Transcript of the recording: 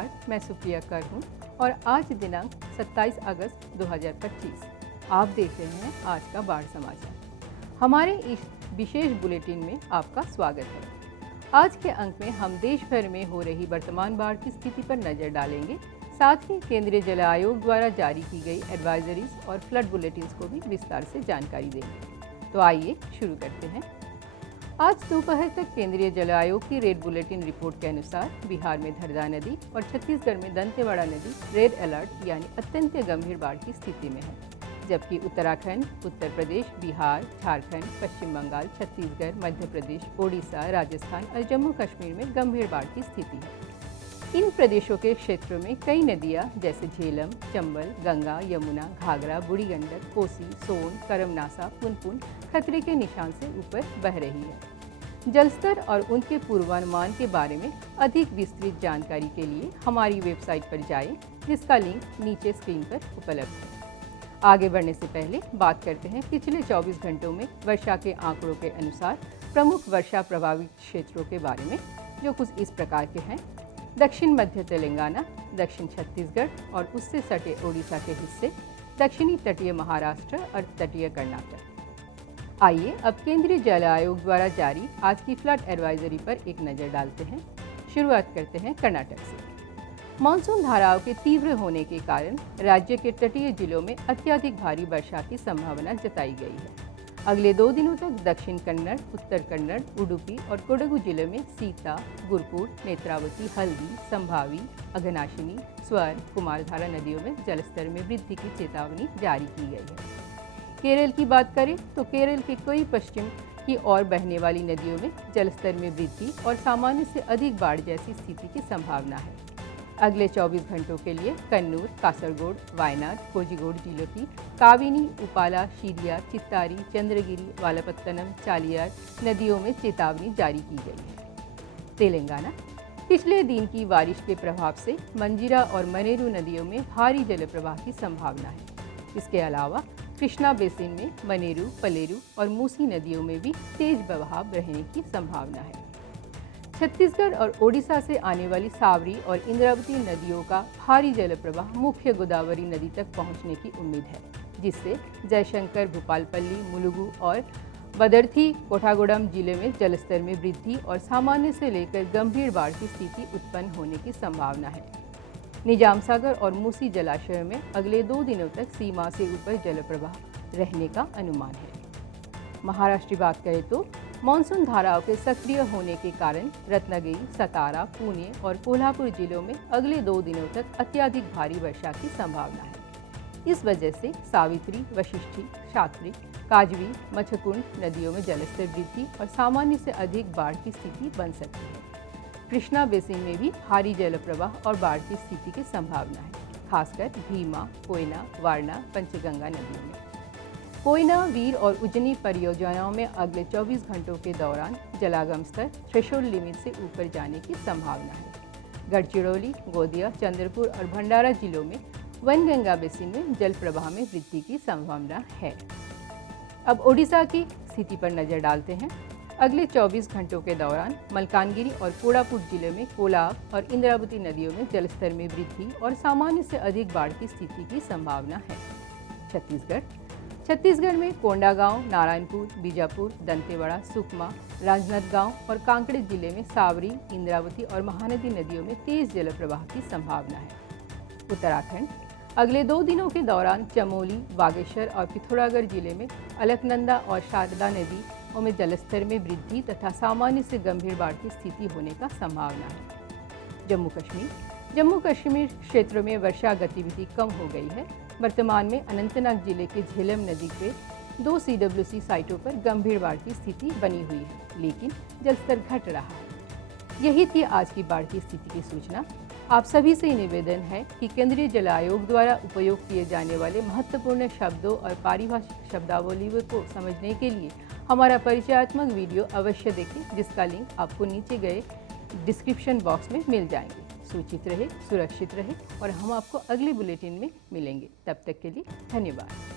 नमस्कार, मैं सुप्रिया कर हूँ और आज दिनांक 27 अगस्त 2025। आप देख रहे हैं आज का बाढ़ समाचार। हमारे इस विशेष बुलेटिन में आपका स्वागत है। आज के अंक में हम देश भर में हो रही वर्तमान बाढ़ की स्थिति पर नजर डालेंगे। साथ ही केंद्रीय जल आयोग द्वारा जारी की गई एडवाइजरीज और फ्लड बुलेटिन्स को भी विस्तार से जानकारी देंगे। तो आइए शुरू करते हैं। आज दोपहर तक केंद्रीय जल आयोग की रेड बुलेटिन रिपोर्ट के अनुसार बिहार में धरदा नदी और छत्तीसगढ़ में दंतेवाड़ा नदी रेड अलर्ट यानी अत्यंत गंभीर बाढ़ की स्थिति में है, जबकि उत्तराखंड, उत्तर प्रदेश, बिहार, झारखंड, पश्चिम बंगाल, छत्तीसगढ़, मध्य प्रदेश, ओडिशा, राजस्थान और जम्मू कश्मीर में गंभीर बाढ़ की स्थिति है। इन प्रदेशों के क्षेत्रों में कई नदियां जैसे झेलम, चंबल, गंगा, यमुना, घाघरा, बूढ़ी गंडक, कोसी, सोन, करमनासा, पुनपुन खतरे के निशान से ऊपर बह रही है। जलस्तर और उनके पूर्वानुमान के बारे में अधिक विस्तृत जानकारी के लिए हमारी वेबसाइट पर जाएं, जिसका लिंक नीचे स्क्रीन पर उपलब्ध है। आगे बढ़ने से पहले बात करते हैं पिछले 24 घंटों में वर्षा के आंकड़ों के अनुसार प्रमुख वर्षा प्रभावित क्षेत्रों के बारे में, जो कुछ इस प्रकार के हैं। दक्षिण मध्य तेलंगाना, दक्षिण छत्तीसगढ़ और उससे सटे ओडिशा के हिस्से, दक्षिणी तटीय महाराष्ट्र और तटीय कर्नाटक। आइए अब केंद्रीय जल आयोग द्वारा जारी आज की फ्लड एडवाइजरी पर एक नज़र डालते हैं। शुरुआत करते हैं कर्नाटक से। मानसून धाराओं के तीव्र होने के कारण राज्य के तटीय जिलों में अत्यधिक भारी वर्षा की संभावना जताई गई है। अगले 2 दिनों तक दक्षिण कन्नड़, उत्तर कन्नड़, उडुपी और कोडगु जिले में सीता, गुरपुर, नेत्रावती, हल्दी, संभावी, अघनाशिनी, स्वर, कुमारधारा नदियों में जलस्तर में वृद्धि की चेतावनी जारी की गई है। केरल की बात करें तो केरल के कई पश्चिम की ओर बहने वाली नदियों में जलस्तर में वृद्धि और सामान्य से अधिक बाढ़ जैसी स्थिति की संभावना है। अगले 24 घंटों के लिए कन्नूर, कासरगोड, वायनाड, कोझिकोड जिलों की काविनी, उपाला, शीरिया, चित्तारी, चंद्रगिरी, वालपत्तनम, चालियार नदियों में चेतावनी जारी की गई है। तेलंगाना, पिछले दिन की बारिश के प्रभाव से मंजीरा और मनेरू नदियों में भारी जल प्रवाह की संभावना है। इसके अलावा कृष्णा बेसिन में मनेरू, पलेरू और मूसी नदियों में भी तेज बहाव रहने की संभावना है। छत्तीसगढ़ और ओडिशा से आने वाली सावरी और इंद्रावती नदियों का भारी जल प्रवाह मुख्य गोदावरी नदी तक पहुंचने की उम्मीद है, जिससे जयशंकर, भूपालपल्ली, मुलुगु और बदरथी, कोठागोडम जिले में जलस्तर में वृद्धि और सामान्य से लेकर गंभीर बाढ़ की स्थिति उत्पन्न होने की संभावना है। निजाम सागर और मूसी जलाशय में अगले 2 दिनों तक सीमा से ऊपर जल प्रवाह रहने का अनुमान है। महाराष्ट्र की बात करें तो मानसून धाराओं के सक्रिय होने के कारण रत्नागिरी, सतारा, पुणे और कोल्हापुर जिलों में अगले 2 दिनों तक अत्यधिक भारी वर्षा की संभावना है। इस वजह से सावित्री, वशिष्ठी, शात्री, काजवी, मछकुंड नदियों में जलस्तर वृद्धि और सामान्य से अधिक बाढ़ की स्थिति बन सकती है। कृष्णा बेसिन में भी भारी जल प्रवाह और बाढ़ की स्थिति की संभावना है, खासकर भीमा, कोयना, वारणा, पंचगंगा नदियों में। कोयना, वीर और उजनी परियोजनाओं में अगले 24 घंटों के दौरान जलागम स्तर थ्रेशोल्ड लिमिट से ऊपर जाने की संभावना है। गढ़चिरौली, गोंदिया, चंद्रपुर और भंडारा जिलों में वनगंगा बेसिन में जल प्रवाह में वृद्धि की संभावना है। अब ओडिशा की स्थिति पर नजर डालते हैं। अगले 24 घंटों के दौरान मलकानगिरी और कोड़ापुट जिले में कोलाब और इंद्रावती नदियों में जलस्तर में वृद्धि और सामान्य से अधिक बाढ़ की स्थिति की संभावना है। छत्तीसगढ़ में कोंडागांव, नारायणपुर, बीजापुर, दंतेवाड़ा, सुकमा, राजनांदगांव और कांकेर जिले में सावरी, इंद्रावती और महानदी नदियों में तेज जल प्रवाह की संभावना है। उत्तराखंड, अगले 2 दिनों के दौरान चमोली, बागेश्वर और पिथौरागढ़ जिले में अलकनंदा और शारदा नदी में जलस्तर में वृद्धि तथा सामान्य से गंभीर बाढ़ की स्थिति होने का संभावना है। जम्मू कश्मीर क्षेत्र में वर्षा गतिविधि कम हो गई है। वर्तमान में अनंतनाग जिले के झेलम नदी के 2 CWC साइटों पर गंभीर बाढ़ की स्थिति बनी हुई है, लेकिन जलस्तर घट रहा है। यही थी आज की बाढ़ की स्थिति की सूचना। आप सभी से निवेदन है कि केंद्रीय जल आयोग द्वारा उपयोग किए जाने वाले महत्वपूर्ण शब्दों और पारिभाषिक शब्दावली को समझने के लिए हमारा परिचयात्मक वीडियो अवश्य देखें, जिसका लिंक आपको नीचे गए डिस्क्रिप्शन बॉक्स में मिल जाएंगे। सूचित रहे, सुरक्षित रहे और हम आपको अगले बुलेटिन में मिलेंगे। तब तक के लिए धन्यवाद।